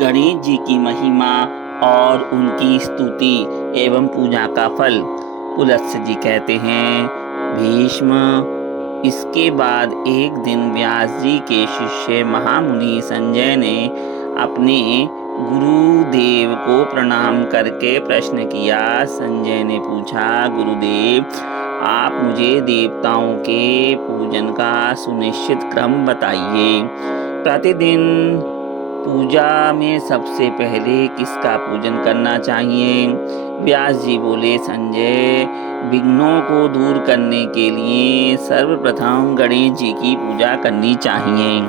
गणेश जी की महिमा और उनकी स्तुति एवं पूजा का फल। पुलत्स्य जी कहते हैं, भीष्म, इसके बाद एक दिन व्यास जी के शिष्य महामुनि संजय ने अपने गुरुदेव को प्रणाम करके प्रश्न किया। संजय ने पूछा, गुरुदेव, आप मुझे देवताओं के पूजन का सुनिश्चित क्रम बताइए। प्रतिदिन पूजा में सबसे पहले किसका पूजन करना चाहिए? व्यास जी बोले, संजय, विघ्नों को दूर करने के लिए सर्वप्रथम गणेश जी की पूजा करनी चाहिए।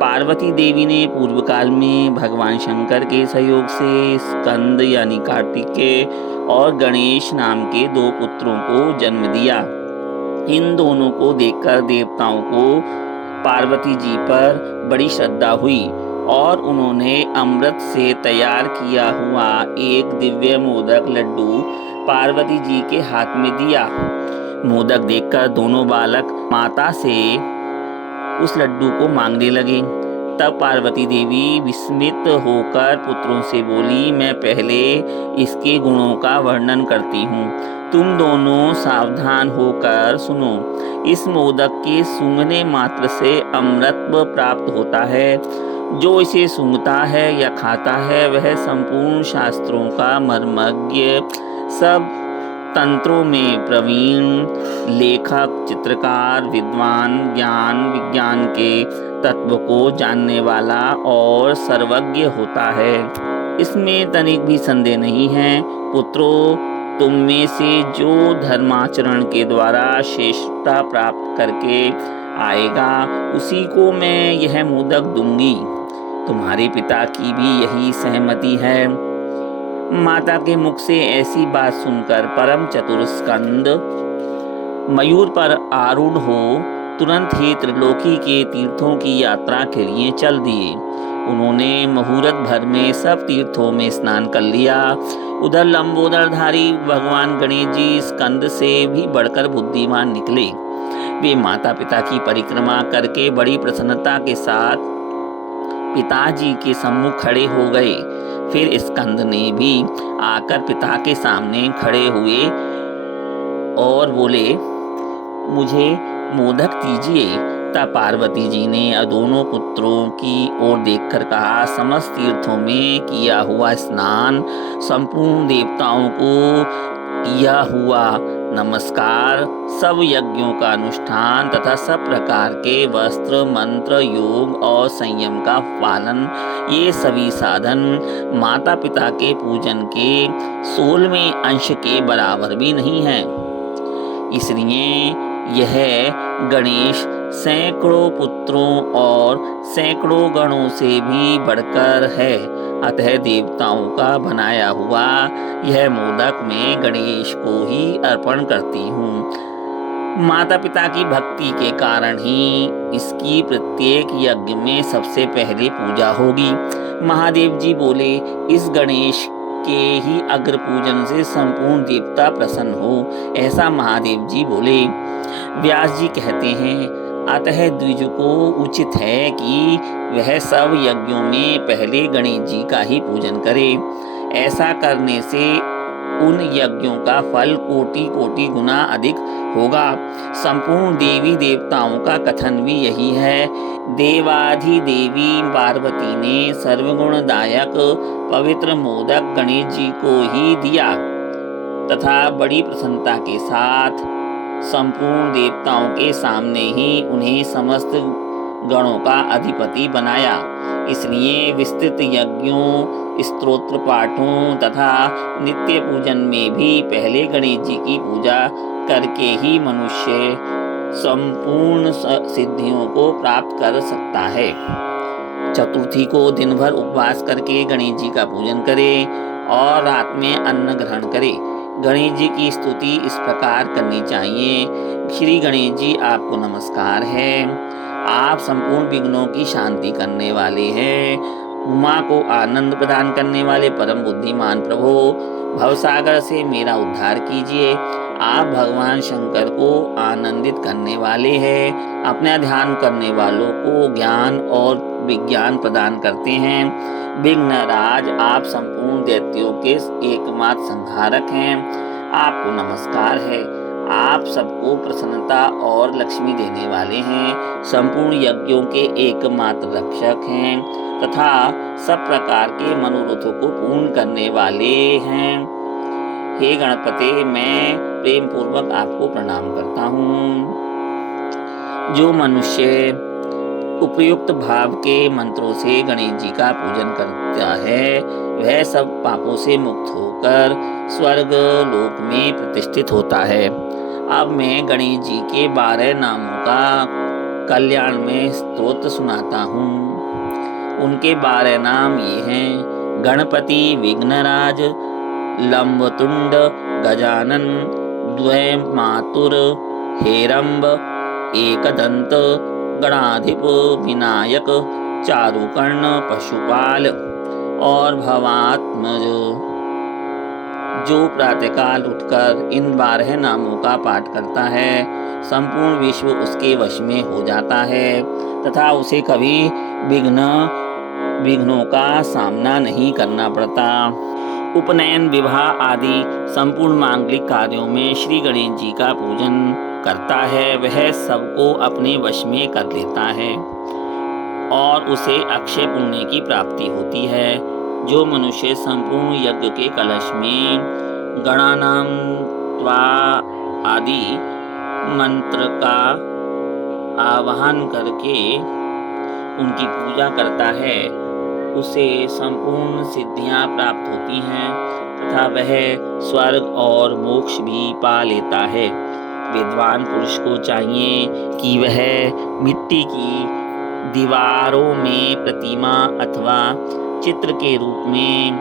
पार्वती देवी ने पूर्व काल में भगवान शंकर के सहयोग से स्कंद यानी कार्तिकेय और गणेश नाम के 2 पुत्रों को जन्म दिया। इन दोनों को देखकर देवताओं को पार्वती जी पर बड़ी श्रद्धा हुई और उन्होंने अमृत से तैयार किया हुआ एक दिव्य मोदक लड्डू पार्वती जी के हाथ में दिया। मोदक देखकर दोनों बालक माता से उस लड्डू को मांगने लगे। तब पार्वती देवी विस्मित होकर पुत्रों से बोली, मैं पहले इसके गुणों का वर्णन करती हूँ, तुम दोनों सावधान होकर सुनो। इस मोदक के सूंघने मात्र से अमृत प्राप्त होता है। जो इसे सूंघता है या खाता है वह संपूर्ण शास्त्रों का मर्मज्ञ, सब तंत्रों में प्रवीण, लेखक, चित्रकार, विद्वान, ज्ञान विज्ञान के तत्व को जानने वाला और सर्वज्ञ होता है। इसमें तनिक भी संदेह नहीं है। पुत्रों, तुम में से जो धर्माचरण के द्वारा श्रेष्ठता प्राप्त करके आएगा उसी को मैं यह मोदक दूंगी। तुम्हारे पिता की भी यही सहमति है। माता के मुख से ऐसी बात सुनकर परम चतुर स्कंद मयूर पर आरूढ़ हो तुरंत ही त्रिलोकी के तीर्थों की यात्रा के लिए चल दिए। उन्होंने मुहूर्त भर में सब तीर्थों में स्नान कर लिया। उधर लंबोदरधारी भगवान गणेश जी स्कंद से भी बढ़कर बुद्धिमान निकले। वे माता पिता की परिक्रमा करके बड़ी प्रसन्नता के साथ पिताजी के सम्मुख खड़े हो गए। फिर स्कंद ने भी आकर पिता के सामने खड़े हुए और बोले, मुझे मोदक दीजिए। तब पार्वती जी ने दोनों पुत्रों की ओर देखकर कहा, समस्त तीर्थों में किया हुआ स्नान, संपूर्ण देवताओं को किया हुआ नमस्कार, सब यज्ञों का अनुष्ठान तथा सब प्रकार के वस्त्र, मंत्र, योग और संयम का पालन, ये सभी साधन माता पिता के पूजन के 16वें अंश के बराबर भी नहीं है। इसलिए यह गणेश सैकड़ों पुत्रों और सैकड़ों गणों से भी बढ़कर है। अतः देवताओं का बनाया हुआ यह मोदक मैं गणेश को ही अर्पण करती हूँ। माता पिता की भक्ति के कारण ही इसकी प्रत्येक यज्ञ में सबसे पहले पूजा होगी। महादेव जी बोले, इस गणेश के ही अग्र पूजन से संपूर्ण देवता प्रसन्न हो, ऐसा महादेव जी बोले। व्यास जी कहते हैं, अतः द्विज को उचित है कि वह सब यज्ञों में पहले गणेश जी का ही पूजन करे। ऐसा करने से उन यज्ञों का फल कोटि कोटि गुना अधिक होगा। संपूर्ण देवी देवताओं का कथन भी यही है। देवाधिदेवी पार्वती ने सर्वगुणदायक पवित्र मोदक गणेश जी को ही दिया तथा बड़ी प्रसन्नता के साथ संपूर्ण देवताओं के सामने ही उन्हें समस्त गणों का अधिपति बनाया। इसलिए विस्तृत यज्ञों, स्तोत्र पाठों तथा नित्य पूजन में भी पहले गणेश जी की पूजा करके ही मनुष्य संपूर्ण सिद्धियों को प्राप्त कर सकता है। चतुर्थी को दिन भर उपवास करके गणेश जी का पूजन करें और रात में अन्न ग्रहण करें। गणेश जी की स्तुति इस प्रकार करनी चाहिए, श्री गणेश जी, आपको नमस्कार है। आप संपूर्ण विघ्नों की शांति करने वाले हैं उमा को आनंद प्रदान करने वाले परम बुद्धिमान प्रभु, भवसागर से मेरा उद्धार कीजिए। आप भगवान शंकर को आनंदित करने वाले हैं। अपना ध्यान करने वालों को ज्ञान और विज्ञान प्रदान करते हैं। विघ्नराज, आप संपूर्ण दैत्यों के एकमात्र संहारक हैं। आपको नमस्कार है। आप सबको प्रसन्नता और लक्ष्मी देने वाले हैं। संपूर्ण यज्ञों के एकमात्र रक्षक हैं तथा सब प्रकार के मनोरथों को पूर्ण करने वाले हैं। हे गणपते, मैं प्रेम पूर्वक आपको प्रणाम करता हूँ। जो मनुष्य उपयुक्त भाव के मंत्रों से गणेश जी का पूजन करता है, वह सब पापों से मुक्त होकर स्वर्ग लोक में प्रतिष्ठित होता है। अब मैं गणेश जी के 12 नामों का कल्याण में स्तोत्र सुनाता हूँ। उनके 12 नाम ये हैं: गणपति, विघ्नराज, लंबतुंड, गजानन, द्वैमातुर, हेरंब, एकदंत, गणाधिप, विनायक, चारुकर्ण, पशुपाल और भवात्मज। जो प्रातःकाल उठकर इन 12 नामों का पाठ करता है, संपूर्ण विश्व उसके वश में हो जाता है तथा उसे कभी विघ्नों का सामना नहीं करना पड़ता। उपनयन, विवाह आदि संपूर्ण मांगलिक कार्यों में श्री गणेश जी का पूजन करता है, वह सबको अपने वश में कर लेता है और उसे अक्षय पुण्य की प्राप्ति होती है। जो मनुष्य संपूर्ण यज्ञ के कलश में गणानाम त्वा आदि मंत्र का आवाहन करके उनकी पूजा करता है, उसे संपूर्ण सिद्धियां प्राप्त होती हैं तथा वह स्वर्ग और मोक्ष भी पा लेता है। विद्वान पुरुष को चाहिए कि वह मिट्टी की दीवारों में प्रतिमा अथवा चित्र के रूप में,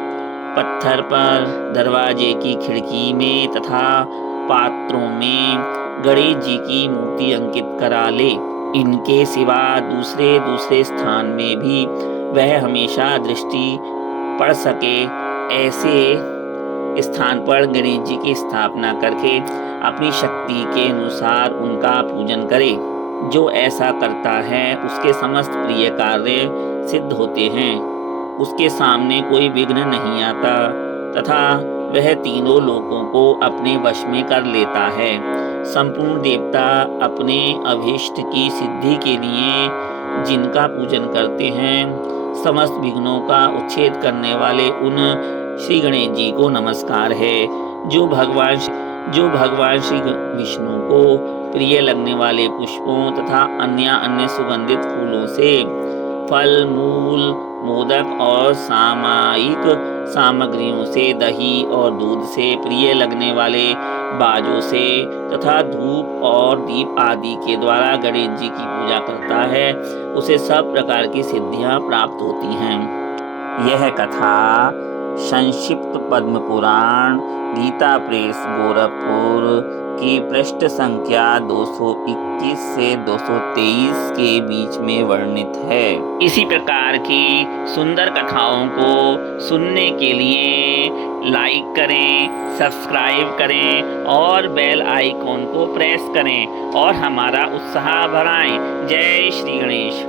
पत्थर पर, दरवाजे की खिड़की में तथा पात्रों में गणेश जी की मूर्ति अंकित करा ले। इनके सिवा दूसरे स्थान में भी वह हमेशा दृष्टि पड़ सके, ऐसे स्थान पर गणेश जी की स्थापना करके अपनी शक्ति के अनुसार उनका पूजन करे। जो ऐसा करता है उसके समस्त प्रिय कार्य सिद्ध होते हैं, उसके सामने कोई विघ्न नहीं आता तथा वह तीनों लोकों को अपने वश में कर लेता है। संपूर्ण देवता अपने अभीष्ट की सिद्धि के लिए जिनका पूजन करते हैं, समस्त विघ्नों का उच्छेद करने वाले उन श्री गणेश जी को नमस्कार है। जो भगवान श्री विष्णु को प्रिय लगने वाले पुष्पों तथा अन्य सुगंधित फूलों से, फल, मूल, मोदक और सामायिक सामग्रियों से, दही और दूध से, प्रिय लगने वाले बाजों से तथा धूप और दीप आदि के द्वारा गणेश जी की पूजा करता है, उसे सब प्रकार की सिद्धियां प्राप्त होती हैं। यह कथा संक्षिप्त पद्म पुराण गीता प्रेस गोरखपुर की पृष्ठ संख्या 221 से 223 के बीच में वर्णित है। इसी प्रकार की सुंदर कथाओं को सुनने के लिए लाइक करें, सब्सक्राइब करें और बेल आइकॉन को प्रेस करें और हमारा उत्साह बढ़ाएं। जय श्री गणेश।